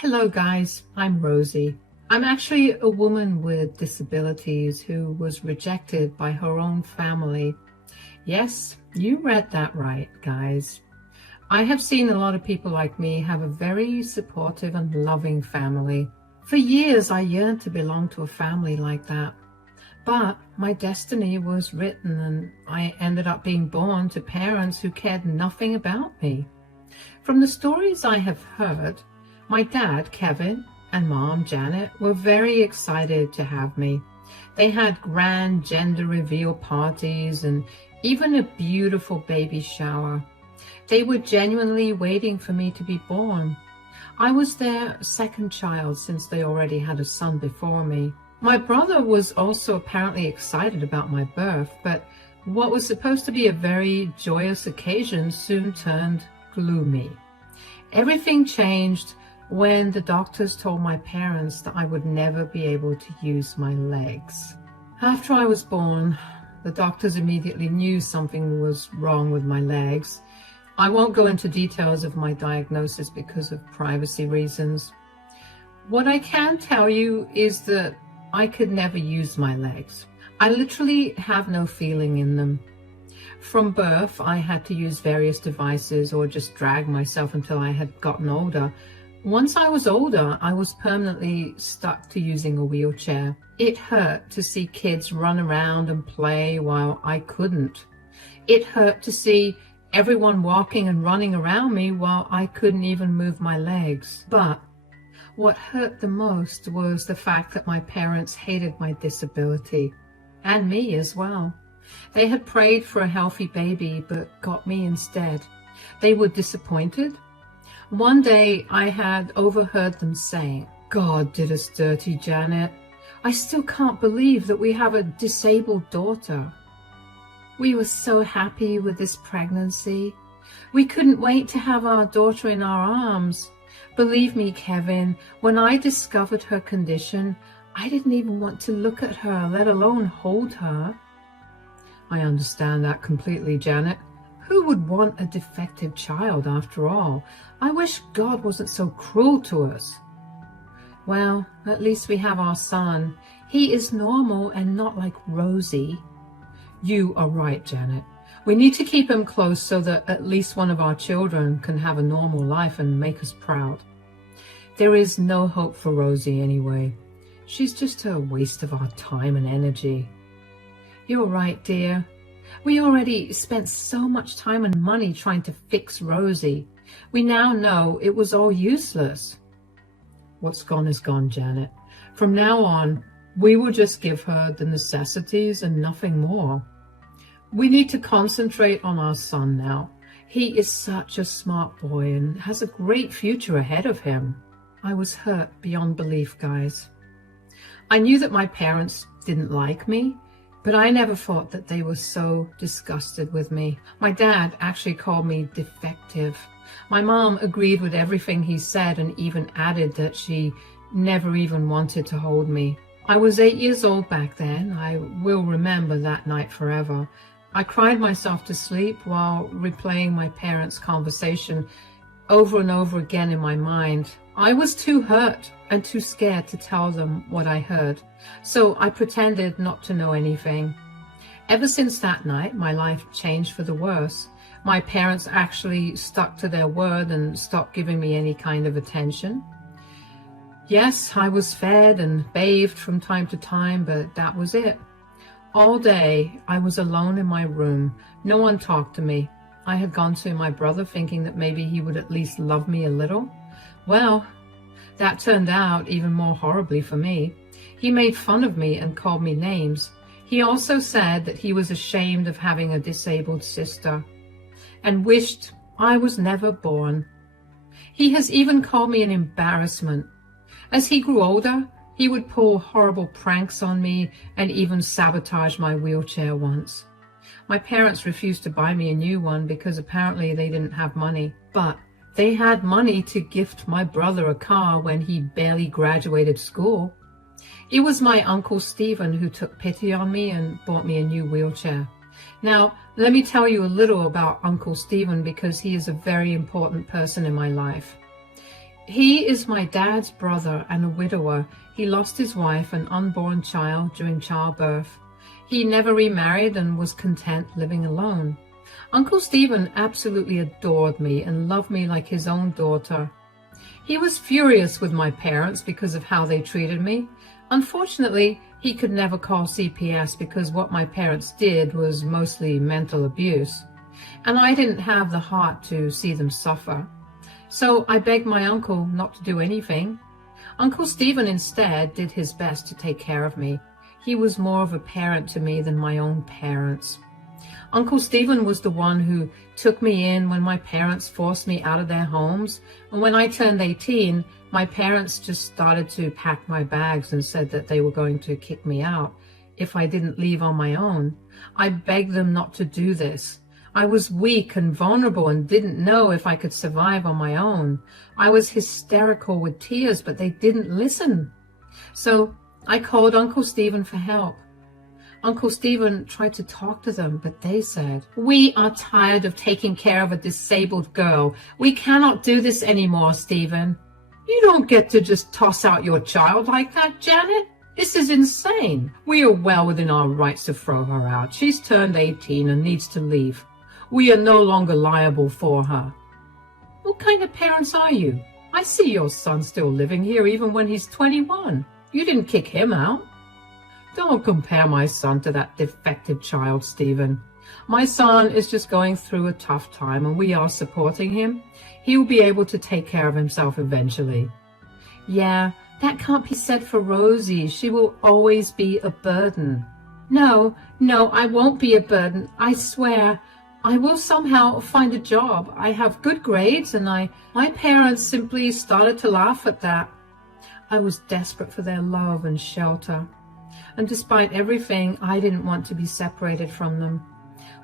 Hello guys, I'm Rosie. I'm actually a woman with disabilities who was rejected by her own family. Yes, you read that right, guys. I have seen a lot of people like me have a very supportive and loving family. For years I yearned to belong to a family like that. But my destiny was written and I ended up being born to parents who cared nothing about me. From the stories I have heard, my dad, Kevin, and mom, Janet, were very excited to have me. They had grand gender reveal parties and even a beautiful baby shower. They were genuinely waiting for me to be born. I was their second child since they already had a son before me. My brother was also apparently excited about my birth, but what was supposed to be a very joyous occasion soon turned gloomy. Everything changed when the doctors told my parents that I would never be able to use my legs. After I was born, the doctors immediately knew something was wrong with my legs. I won't go into details of my diagnosis because of privacy reasons. What I can tell you is that I could never use my legs. I literally have no feeling in them. From birth, I had to use various devices or just drag myself until I had gotten older. Once I was older, I was permanently stuck to using a wheelchair. It hurt to see kids run around and play while I couldn't. It hurt to see everyone walking and running around me while I couldn't even move my legs. But what hurt the most was the fact that my parents hated my disability, and me as well. They had prayed for a healthy baby, but got me instead. They were disappointed. One day I had overheard them saying, "God did us dirty, Janet. I still can't believe that we have a disabled daughter. We were so happy with this pregnancy. We couldn't wait to have our daughter in our arms. Believe me, Kevin, when I discovered her condition, I didn't even want to look at her, let alone hold her." I understand that completely, Janet. Who would want a defective child after all? I wish God wasn't so cruel to us. Well, at least we have our son. He is normal and not like Rosie. You are right, Janet. We need to keep him close so that at least one of our children can have a normal life and make us proud. There is no hope for Rosie anyway. She's just a waste of our time and energy. You're right, dear. We already spent so much time and money trying to fix Rosie. We now know it was all useless. What's gone is gone, Janet. From now on, we will just give her the necessities and nothing more. We need to concentrate on our son now. He is such a smart boy and has a great future ahead of him. I was hurt beyond belief, guys. I knew that my parents didn't like me, but I never thought that they were so disgusted with me. My dad actually called me defective. My mom agreed with everything he said and even added that she never even wanted to hold me. I was 8 years old back then. I will remember that night forever. I cried myself to sleep while replaying my parents' conversation over and over again in my mind. I was too hurt and too scared to tell them what I heard, so I pretended not to know anything. Ever since that night, my life changed for the worse. My parents actually stuck to their word and stopped giving me any kind of attention. Yes, I was fed and bathed from time to time, but that was it. All day, I was alone in my room. No one talked to me. I had gone to my brother thinking that maybe he would at least love me a little. Well, that turned out even more horribly for me. He made fun of me and called me names. He also said that he was ashamed of having a disabled sister and wished I was never born. He has even called me an embarrassment. As he grew older, he would pull horrible pranks on me and even sabotage my wheelchair once. My parents refused to buy me a new one because apparently they didn't have money. But they had money to gift my brother a car when he barely graduated school. It was my Uncle Stephen who took pity on me and bought me a new wheelchair. Now, let me tell you a little about Uncle Stephen because he is a very important person in my life. He is my dad's brother and a widower. He lost his wife and unborn child during childbirth. He never remarried and was content living alone. Uncle Stephen absolutely adored me and loved me like his own daughter. He was furious with my parents because of how they treated me. Unfortunately, he could never call CPS because what my parents did was mostly mental abuse, and I didn't have the heart to see them suffer. So I begged my uncle not to do anything. Uncle Stephen instead did his best to take care of me. He was more of a parent to me than my own parents. Uncle Stephen was the one who took me in when my parents forced me out of their homes. And when I turned 18, my parents just started to pack my bags and said that they were going to kick me out if I didn't leave on my own. I begged them not to do this. I was weak and vulnerable and didn't know if I could survive on my own. I was hysterical with tears, but they didn't listen. So I called Uncle Stephen for help. Uncle Stephen tried to talk to them, but they said, "We are tired of taking care of a disabled girl. We cannot do this anymore, Stephen." "You don't get to just toss out your child like that, Janet. This is insane. We are well within our rights to throw her out. She's turned 18 and needs to leave. We are no longer liable for her." "What kind of parents are you? I see your son still living here even when he's 21. You didn't kick him out." "Don't compare my son to that defective child, Stephen. My son is just going through a tough time and we are supporting him. He will be able to take care of himself eventually." "Yeah, that can't be said for Rosie. She will always be a burden." No, I won't be a burden. I swear. I will somehow find a job. I have good grades and my parents simply started to laugh at that. I was desperate for their love and shelter. And despite everything, I didn't want to be separated from them.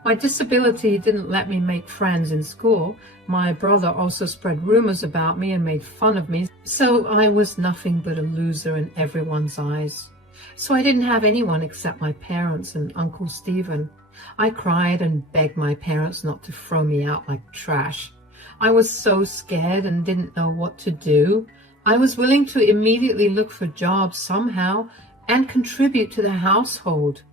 My disability didn't let me make friends in school. My brother also spread rumors about me and made fun of me, so I was nothing but a loser in everyone's eyes. So I didn't have anyone except my parents and Uncle Stephen. I cried and begged my parents not to throw me out like trash. I was so scared and didn't know what to do. I was willing to immediately look for jobs somehow and contribute to the household.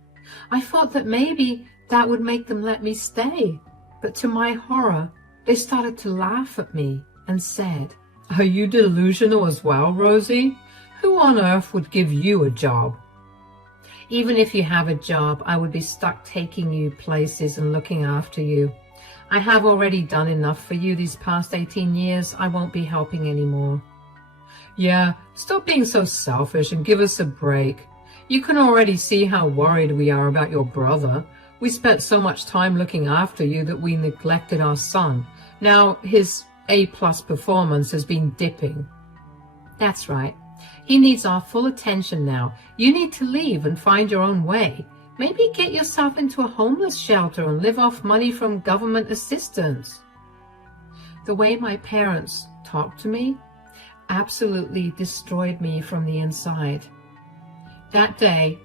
I thought that maybe that would make them let me stay. But to my horror, they started to laugh at me and said, "Are you delusional as well, Rosie? Who on earth would give you a job?" "Even if you have a job, I would be stuck taking you places and looking after you. I have already done enough for you these past 18 years. I won't be helping anymore." "Yeah, stop being so selfish and give us a break. You can already see how worried we are about your brother. We spent so much time looking after you that we neglected our son. Now his A+ performance has been dipping." "That's right. He needs our full attention now. You need to leave and find your own way. Maybe get yourself into a homeless shelter and live off money from government assistance." The way my parents talked to me absolutely destroyed me from the inside. That day,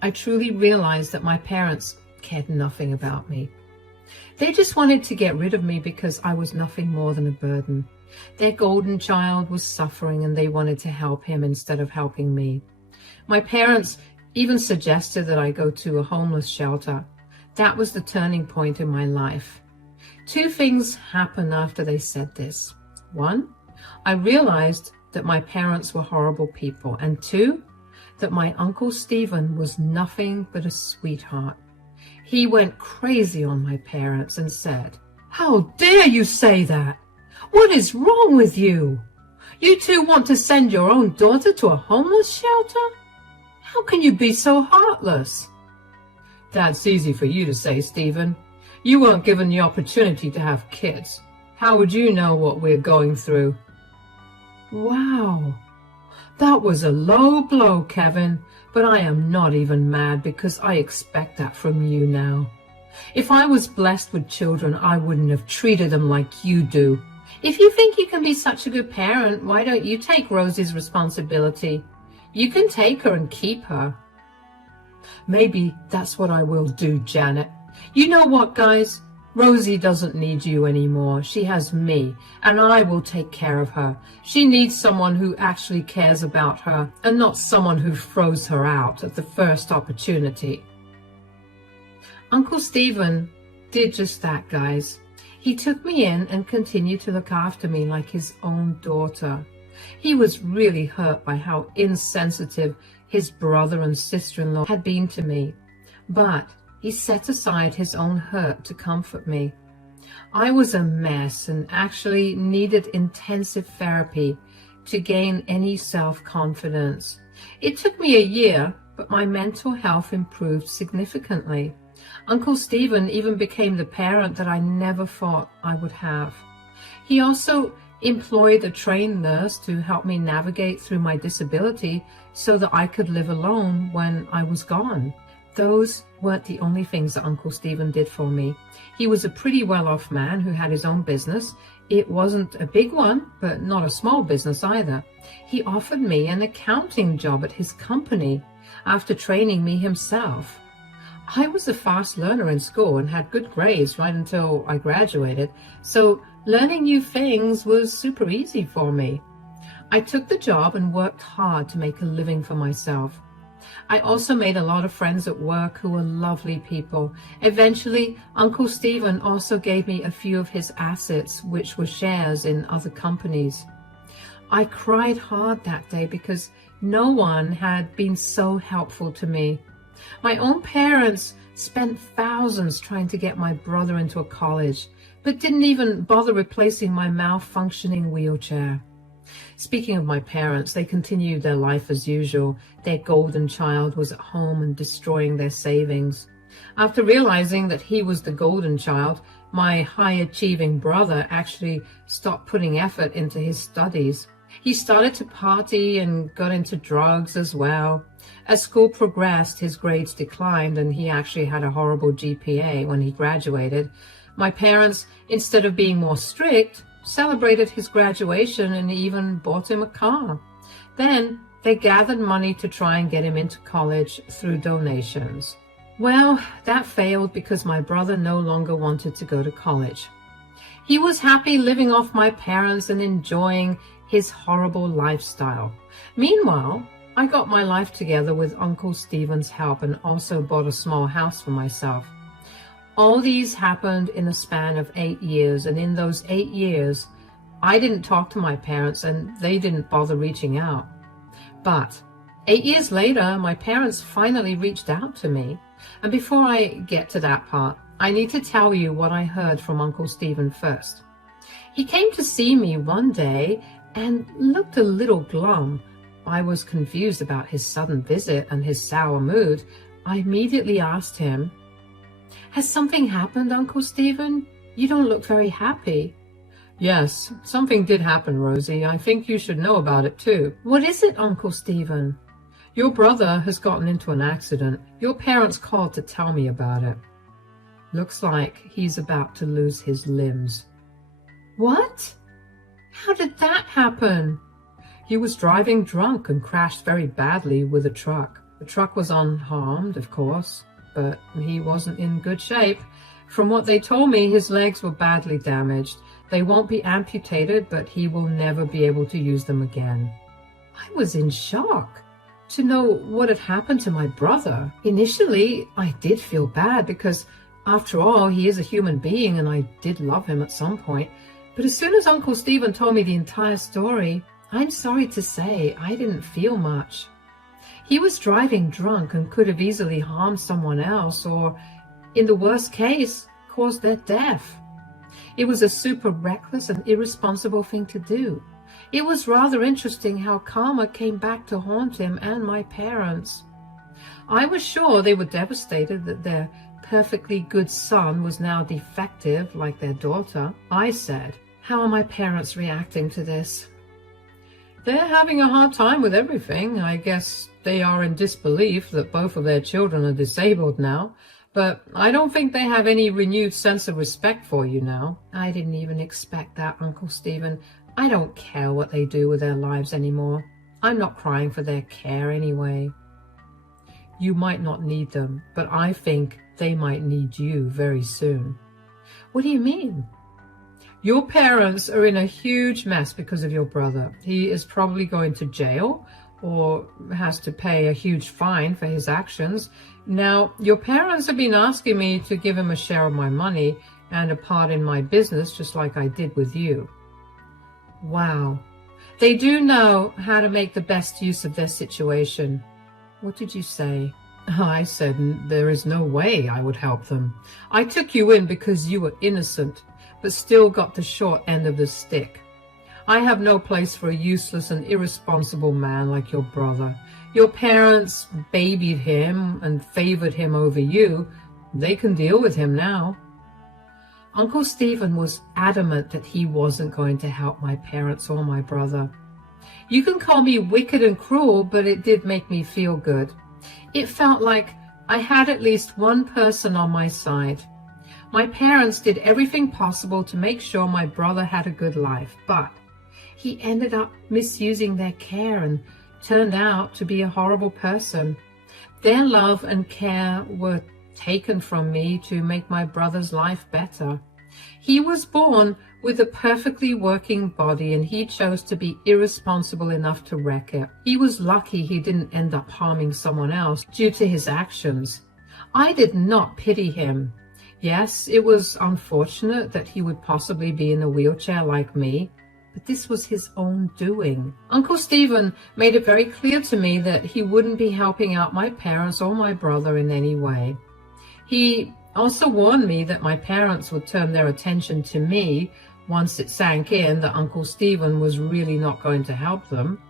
I truly realized that my parents cared nothing about me. They just wanted to get rid of me because I was nothing more than a burden. Their golden child was suffering and they wanted to help him instead of helping me. My parents even suggested that I go to a homeless shelter. That was the turning point in my life. Two things happened after they said this. One, I realized that my parents were horrible people. And two, that my Uncle Stephen was nothing but a sweetheart. He went crazy on my parents and said, "How dare you say that? What is wrong with you? You two want to send your own daughter to a homeless shelter? How can you be so heartless?" "That's easy for you to say, Stephen. You weren't given the opportunity to have kids. How would you know what we're going through?" Wow, that was a low blow, Kevin, but I am not even mad because I expect that from you now. If I was blessed with children, I wouldn't have treated them like you do. If you think you can be such a good parent, why don't you take Rosie's responsibility? You can take her and keep her. Maybe that's what I will do, Janet. You know what, guys? Rosie doesn't need you anymore. She has me, and I will take care of her. She needs someone who actually cares about her, and not someone who throws her out at the first opportunity." Uncle Stephen did just that, guys. He took me in and continued to look after me like his own daughter. He was really hurt by how insensitive his brother and sister-in-law had been to me, but he set aside his own hurt to comfort me. I was a mess and actually needed intensive therapy to gain any self-confidence. It took me a year, but my mental health improved significantly. Uncle Stephen even became the parent that I never thought I would have. He also employed a trained nurse to help me navigate through my disability so that I could live alone when I was gone. Those weren't the only things that Uncle Stephen did for me. He was a pretty well-off man who had his own business. It wasn't a big one, but not a small business either. He offered me an accounting job at his company after training me himself. I was a fast learner in school and had good grades right until I graduated, so learning new things was super easy for me. I took the job and worked hard to make a living for myself. I also made a lot of friends at work who were lovely people. Eventually, Uncle Stephen also gave me a few of his assets, which were shares in other companies. I cried hard that day because no one had been so helpful to me. My own parents spent thousands trying to get my brother into a college, but didn't even bother replacing my malfunctioning wheelchair. Speaking of my parents, they continued their life as usual. Their golden child was at home and destroying their savings. After realizing that he was the golden child, my high-achieving brother actually stopped putting effort into his studies. He started to party and got into drugs as well. As school progressed, his grades declined and he actually had a horrible GPA when he graduated. My parents, instead of being more strict, celebrated his graduation and even bought him a car. Then they gathered money to try and get him into college through donations. Well, that failed because my brother no longer wanted to go to college. He was happy living off my parents and enjoying his horrible lifestyle. Meanwhile, I got my life together with Uncle Stephen's help and also bought a small house for myself. All these happened in a span of 8 years, and in those 8 years, I didn't talk to my parents and they didn't bother reaching out. But 8 years later, my parents finally reached out to me. And before I get to that part, I need to tell you what I heard from Uncle Stephen first. He came to see me one day and looked a little glum. I was confused about his sudden visit and his sour mood. I immediately asked him, "Has something happened, Uncle Stephen? You don't look very happy." "Yes, something did happen, Rosie. I think you should know about it too." "What is it, Uncle Stephen?" "Your brother has gotten into an accident. Your parents called to tell me about it. Looks like he's about to lose his limbs." "What? How did that happen?" "He was driving drunk and crashed very badly with a truck. The truck was unharmed, of course, but he wasn't in good shape. From what they told me, his legs were badly damaged. They won't be amputated, but he will never be able to use them again." I was in shock to know what had happened to my brother. Initially, I did feel bad because, after all, he is a human being and I did love him at some point. But as soon as Uncle Stephen told me the entire story, I'm sorry to say I didn't feel much. He was driving drunk and could have easily harmed someone else or, in the worst case, caused their death. It was a super reckless and irresponsible thing to do. It was rather interesting how karma came back to haunt him and my parents. I was sure they were devastated that their perfectly good son was now defective like their daughter. I said, "How are my parents reacting to this?" "They're having a hard time with everything. I guess they are in disbelief that both of their children are disabled now, but I don't think they have any renewed sense of respect for you now." I didn't even expect that, Uncle Stephen. I don't care what they do with their lives anymore. I'm not crying for their care anyway. "You might not need them, but I think they might need you very soon." What do you mean? Your parents are in a huge mess because of your brother. He is probably going to jail or has to pay a huge fine for his actions. Now, your parents have been asking me to give him a share of my money and a part in my business, just like I did with you. Wow. They do know how to make the best use of their situation. What did you say? I said there is no way I would help them. I took you in because you were innocent, but still got the short end of the stick. I have no place for a useless and irresponsible man like your brother. Your parents babied him and favored him over you. They can deal with him now. Uncle Stephen was adamant that he wasn't going to help my parents or my brother. You can call me wicked and cruel, but it did make me feel good. It felt like I had at least one person on my side. My parents did everything possible to make sure my brother had a good life, but he ended up misusing their care and turned out to be a horrible person. Their love and care were taken from me to make my brother's life better. He was born with a perfectly working body, and he chose to be irresponsible enough to wreck it. He was lucky he didn't end up harming someone else due to his actions. I did not pity him. Yes, it was unfortunate that he would possibly be in a wheelchair like me, but this was his own doing. Uncle Stephen made it very clear to me that he wouldn't be helping out my parents or my brother in any way. He also warned me that my parents would turn their attention to me once it sank in that Uncle Stephen was really not going to help them.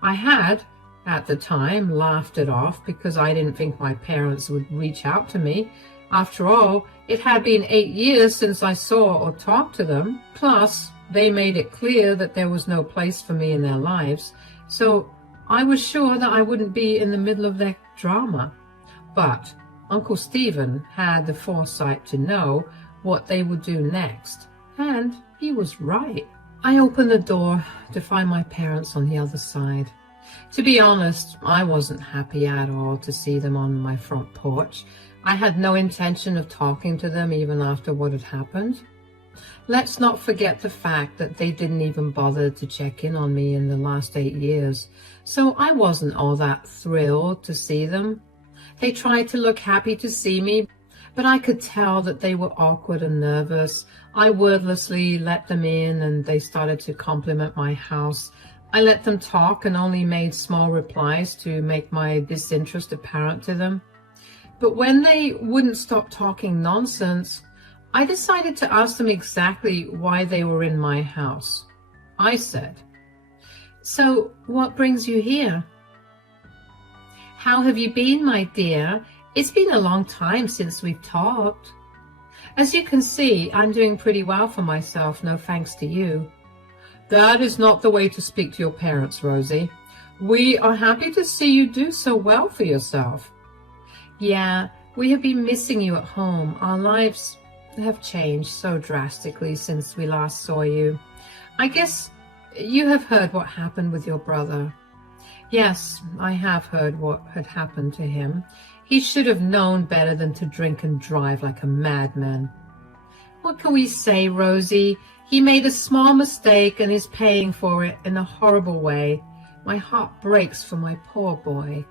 I had, at the time, laughed it off because I didn't think my parents would reach out to me. After all, it had been 8 years since I saw or talked to them. Plus, they made it clear that there was no place for me in their lives, so I was sure that I wouldn't be in the middle of their drama. But Uncle Stephen had the foresight to know what they would do next, and he was right. I opened the door to find my parents on the other side. To be honest, I wasn't happy at all to see them on my front porch. I had no intention of talking to them even after what had happened. Let's not forget the fact that they didn't even bother to check in on me in the last 8 years, so I wasn't all that thrilled to see them. They tried to look happy to see me, but I could tell that they were awkward and nervous. I wordlessly let them in, and they started to compliment my house. I let them talk and only made small replies to make my disinterest apparent to them. But when they wouldn't stop talking nonsense, I decided to ask them exactly why they were in my house. I said, "So what brings you here?" "How have you been, my dear? It's been a long time since we've talked." "As you can see, I'm doing pretty well for myself, no thanks to you." "That is not the way to speak to your parents, Rosie. We are happy to see you do so well for yourself." "Yeah, we have been missing you at home. Our lives have changed so drastically since we last saw you. I guess you have heard what happened with your brother." "Yes, I have heard what had happened to him. He should have known better than to drink and drive like a madman." "What can we say, Rosie? He made a small mistake and is paying for it in a horrible way. My heart breaks for my poor boy."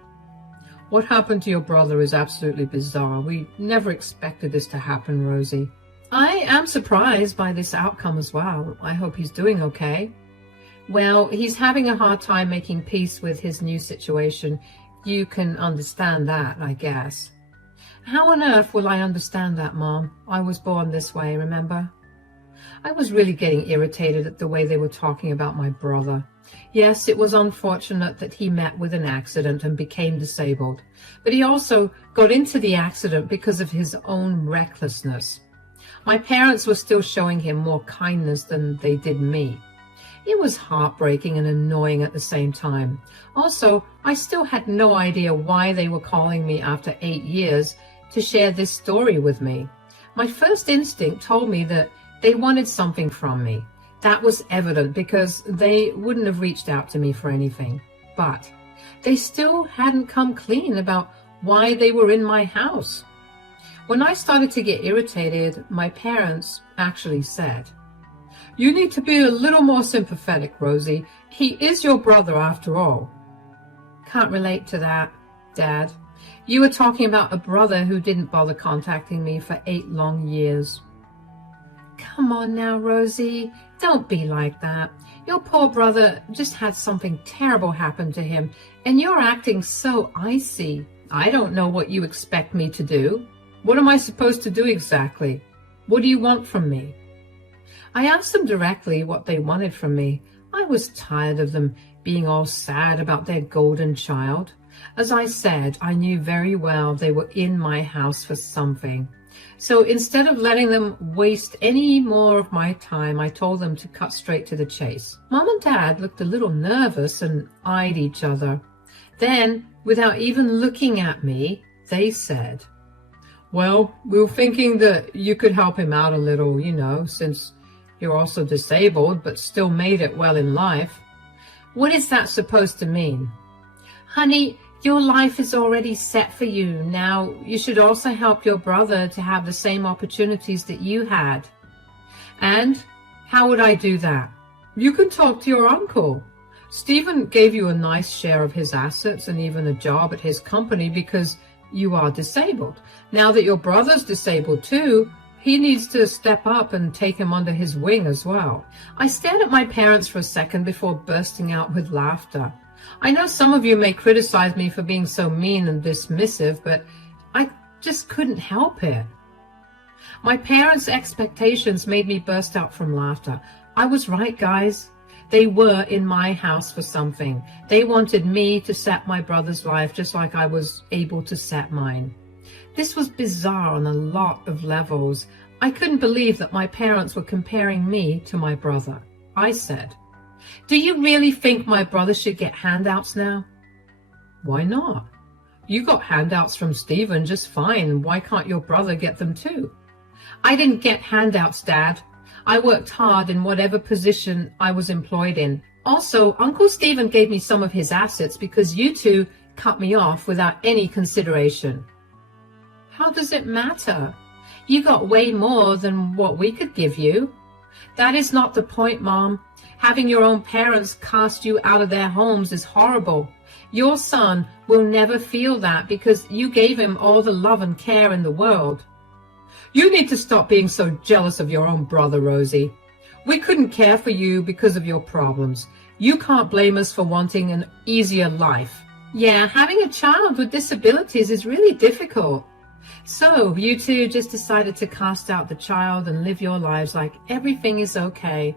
"What happened to your brother is absolutely bizarre. We never expected this to happen, Rosie." "I am surprised by this outcome as well. I hope he's doing okay." "Well, he's having a hard time making peace with his new situation. You can understand that, I guess." "How on earth will I understand that, Mom? I was born this way, remember?" I was really getting irritated at the way they were talking about my brother. Yes, it was unfortunate that he met with an accident and became disabled, but he also got into the accident because of his own recklessness. My parents were still showing him more kindness than they did me. It was heartbreaking and annoying at the same time. Also, I still had no idea why they were calling me after 8 years to share this story with me. My first instinct told me that they wanted something from me. That was evident because they wouldn't have reached out to me for anything. But they still hadn't come clean about why they were in my house. When I started to get irritated, my parents actually said, "You need to be a little more sympathetic, Rosie. He is your brother after all." Can't relate to that, Dad. You were talking about a brother who didn't bother contacting me for 8 long years. Come on now, Rosie. Don't be like that. Your poor brother just had something terrible happen to him, and you're acting so icy. I don't know what you expect me to do. What am I supposed to do exactly? What do you want from me? I asked them directly what they wanted from me. I was tired of them being all sad about their golden child. As I said, I knew very well they were in my house for something. So instead of letting them waste any more of my time, I told them to cut straight to the chase. Mom and Dad looked a little nervous and eyed each other. Then, without even looking at me, they said, "Well, we were thinking that you could help him out a little, since you're also disabled, but still made it well in life." What is that supposed to mean? Honey, your life is already set for you. Now, you should also help your brother to have the same opportunities that you had. And how would I do that? You can talk to your uncle. Stephen gave you a nice share of his assets and even a job at his company because you are disabled. Now that your brother's disabled too, he needs to step up and take him under his wing as well. I stared at my parents for a second before bursting out with laughter. I know some of you may criticize me for being so mean and dismissive, but I just couldn't help it. My parents' expectations made me burst out from laughter. I was right, guys. They were in my house for something. They wanted me to set my brother's life just like I was able to set mine. This was bizarre on a lot of levels. I couldn't believe that my parents were comparing me to my brother. I said, "Do you really think my brother should get handouts now?" "Why not? You got handouts from Stephen just fine. Why can't your brother get them too?" "I didn't get handouts, Dad. I worked hard in whatever position I was employed in. Also, Uncle Stephen gave me some of his assets because you two cut me off without any consideration." "How does it matter? You got way more than what we could give you." "That is not the point, Mom. Having your own parents cast you out of their homes is horrible. Your son will never feel that because you gave him all the love and care in the world." "You need to stop being so jealous of your own brother, Rosie. We couldn't care for you because of your problems. You can't blame us for wanting an easier life." "Yeah, having a child with disabilities is really difficult. So you two just decided to cast out the child and live your lives like everything is okay.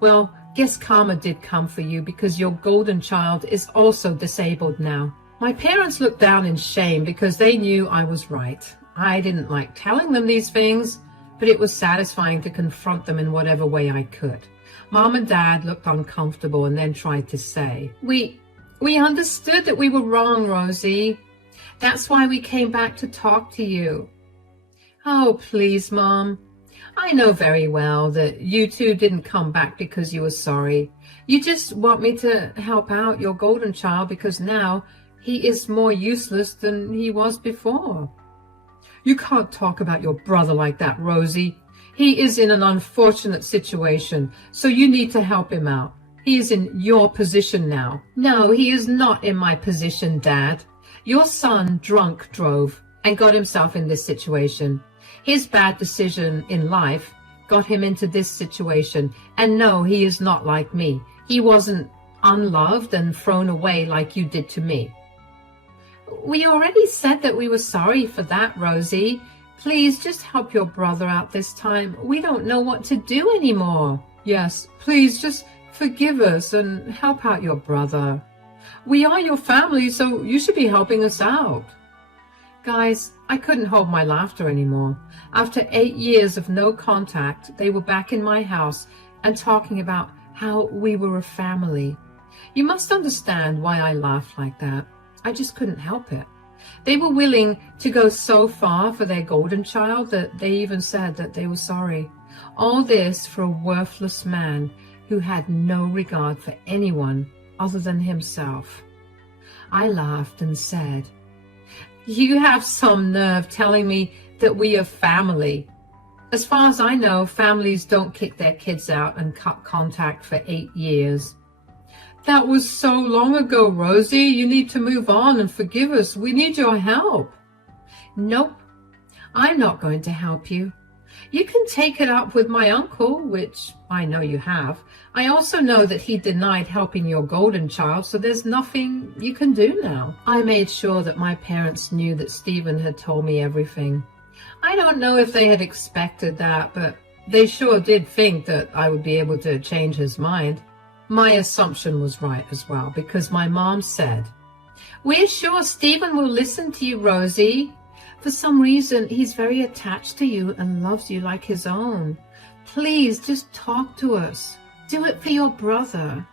Well, guess karma did come for you because your golden child is also disabled now." My parents looked down in shame because they knew I was right. I didn't like telling them these things, but it was satisfying to confront them in whatever way I could. Mom and Dad looked uncomfortable and then tried to say, We understood that we were wrong, Rosie. That's why we came back to talk to you." "Oh, please, Mom. I know very well that you two didn't come back because you were sorry. You just want me to help out your golden child because now he is more useless than he was before." "You can't talk about your brother like that, Rosie. He is in an unfortunate situation, so you need to help him out. He is in your position now." "No, he is not in my position, Dad. Your son drunk drove and got himself in this situation. His bad decision in life got him into this situation. And no, he is not like me. He wasn't unloved and thrown away like you did to me." "We already said that we were sorry for that, Rosie. Please just help your brother out this time. We don't know what to do anymore." "Yes, please just forgive us and help out your brother. We are your family, so you should be helping us out." Guys, I couldn't hold my laughter anymore. After 8 years of no contact, they were back in my house and talking about how we were a family. You must understand why I laughed like that. I just couldn't help it. They were willing to go so far for their golden child that they even said that they were sorry. All this for a worthless man who had no regard for anyone other than himself. I laughed and said, You have some nerve telling me that we are family. As far as I know, families don't kick their kids out and cut contact for 8 years. That was so long ago, Rosie. You need to move on and forgive us. We need your help. Nope, I'm not going to help you. You can take it up with my uncle, which I know you have. I also know that he denied helping your golden child, so there's nothing you can do now. I made sure that my parents knew that Stephen had told me everything. I don't know if they had expected that, but they sure did think that I would be able to change his mind. My assumption was right as well, because my mom said, "We're sure Stephen will listen to you, Rosie. For some reason, he's very attached to you and loves you like his own. Please, just talk to us. Do it for your brother."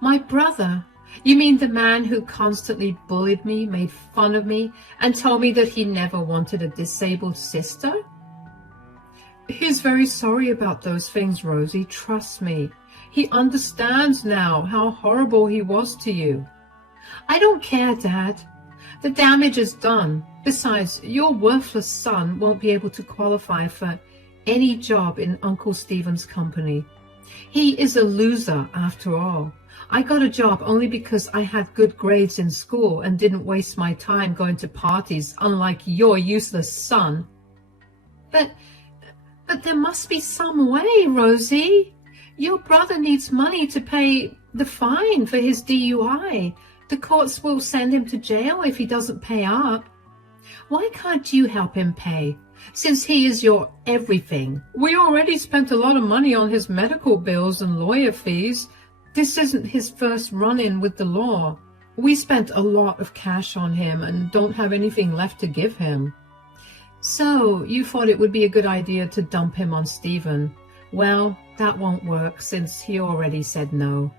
My brother? You mean the man who constantly bullied me, made fun of me, and told me that he never wanted a disabled sister? He's very sorry about those things, Rosie. Trust me. He understands now how horrible he was to you. I don't care, Dad. The damage is done. Besides, your worthless son won't be able to qualify for any job in Uncle Stephen's company. He is a loser, after all. I got a job only because I had good grades in school and didn't waste my time going to parties, unlike your useless son. But there must be some way, Rosie. Your brother needs money to pay the fine for his DUI. The courts will send him to jail if he doesn't pay up. Why can't you help him pay, since he is your everything? We already spent a lot of money on his medical bills and lawyer fees. This isn't his first run-in with the law. We spent a lot of cash on him and don't have anything left to give him. So you thought it would be a good idea to dump him on Stephen. Well, that won't work since he already said no.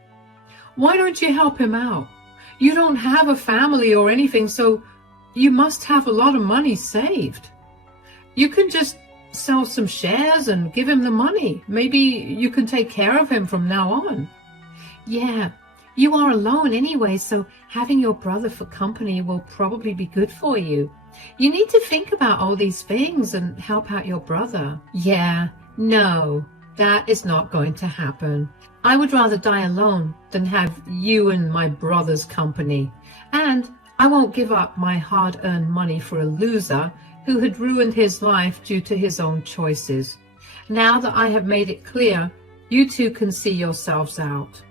Why don't you help him out? You don't have a family or anything, so you must have a lot of money saved. You can just sell some shares and give him the money. Maybe you can take care of him from now on. Yeah, you are alone anyway, so having your brother for company will probably be good for you. You need to think about all these things and help out your brother. Yeah, no, that is not going to happen. I would rather die alone than have you and my brother's company. And I won't give up my hard-earned money for a loser who had ruined his life due to his own choices. Now that I have made it clear, you two can see yourselves out.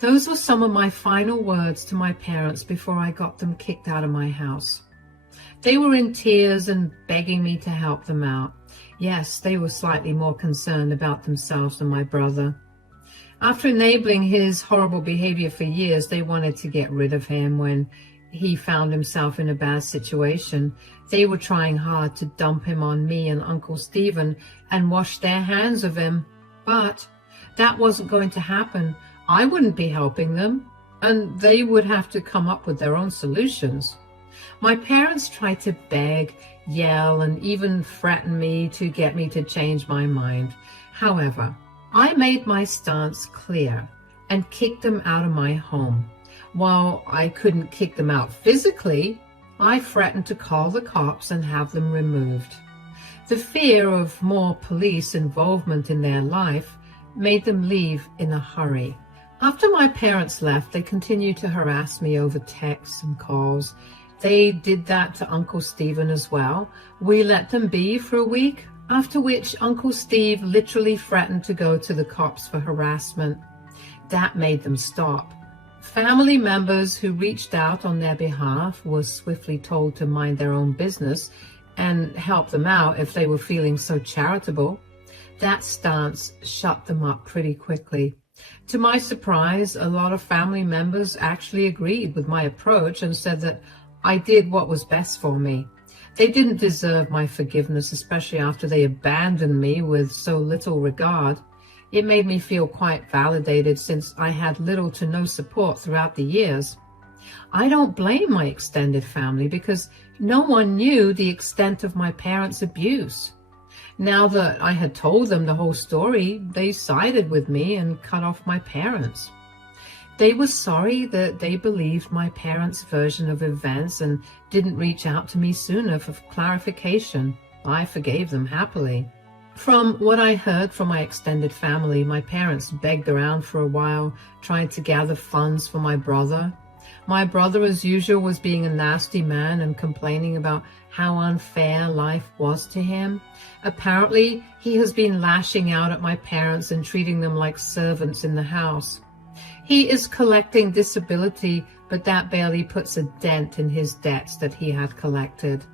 Those were some of my final words to my parents before I got them kicked out of my house. They were in tears and begging me to help them out. Yes, they were slightly more concerned about themselves than my brother. After enabling his horrible behavior for years, they wanted to get rid of him when he found himself in a bad situation. They were trying hard to dump him on me and Uncle Stephen and wash their hands of him. But that wasn't going to happen. I wouldn't be helping them, and they would have to come up with their own solutions. My parents tried to beg, yell, and even threaten me to get me to change my mind. However, I made my stance clear and kicked them out of my home. While I couldn't kick them out physically, I threatened to call the cops and have them removed. The fear of more police involvement in their life made them leave in a hurry. After my parents left, they continued to harass me over texts and calls. They did that to Uncle Stephen as well. We let them be for a week, after which Uncle Steve literally threatened to go to the cops for harassment. That made them stop. Family members who reached out on their behalf were swiftly told to mind their own business and help them out if they were feeling so charitable. That stance shut them up pretty quickly. To my surprise, a lot of family members actually agreed with my approach and said that I did what was best for me. They didn't deserve my forgiveness, especially after they abandoned me with so little regard. It made me feel quite validated since I had little to no support throughout the years. I don't blame my extended family because no one knew the extent of my parents' abuse. Now that I had told them the whole story, they sided with me and cut off my parents. They were sorry that they believed my parents' version of events and didn't reach out to me sooner for clarification. I forgave them happily. From what I heard from my extended family, my parents begged around for a while, trying to gather funds for my brother. My brother, as usual, was being a nasty man and complaining about how unfair life was to him. Apparently, he has been lashing out at my parents and treating them like servants in the house. He is collecting disability, but that barely puts a dent in his debts that he had collected.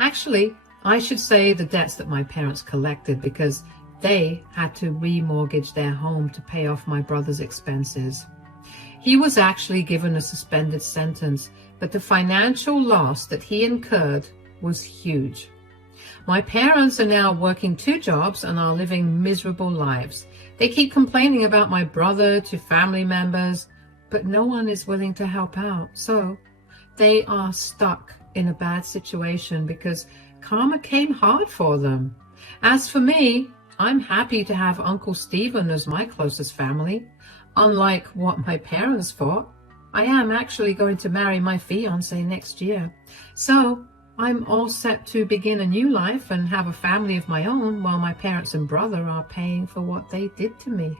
Actually, I should say the debts that my parents collected, because they had to remortgage their home to pay off my brother's expenses. He was actually given a suspended sentence, but the financial loss that he incurred was huge. My parents are now working 2 jobs and are living miserable lives. They keep complaining about my brother to family members, but no one is willing to help out. So they are stuck in a bad situation because karma came hard for them. As for me, I'm happy to have Uncle Stephen as my closest family. Unlike what my parents thought, I am actually going to marry my fiancé next year. So I'm all set to begin a new life and have a family of my own while my parents and brother are paying for what they did to me.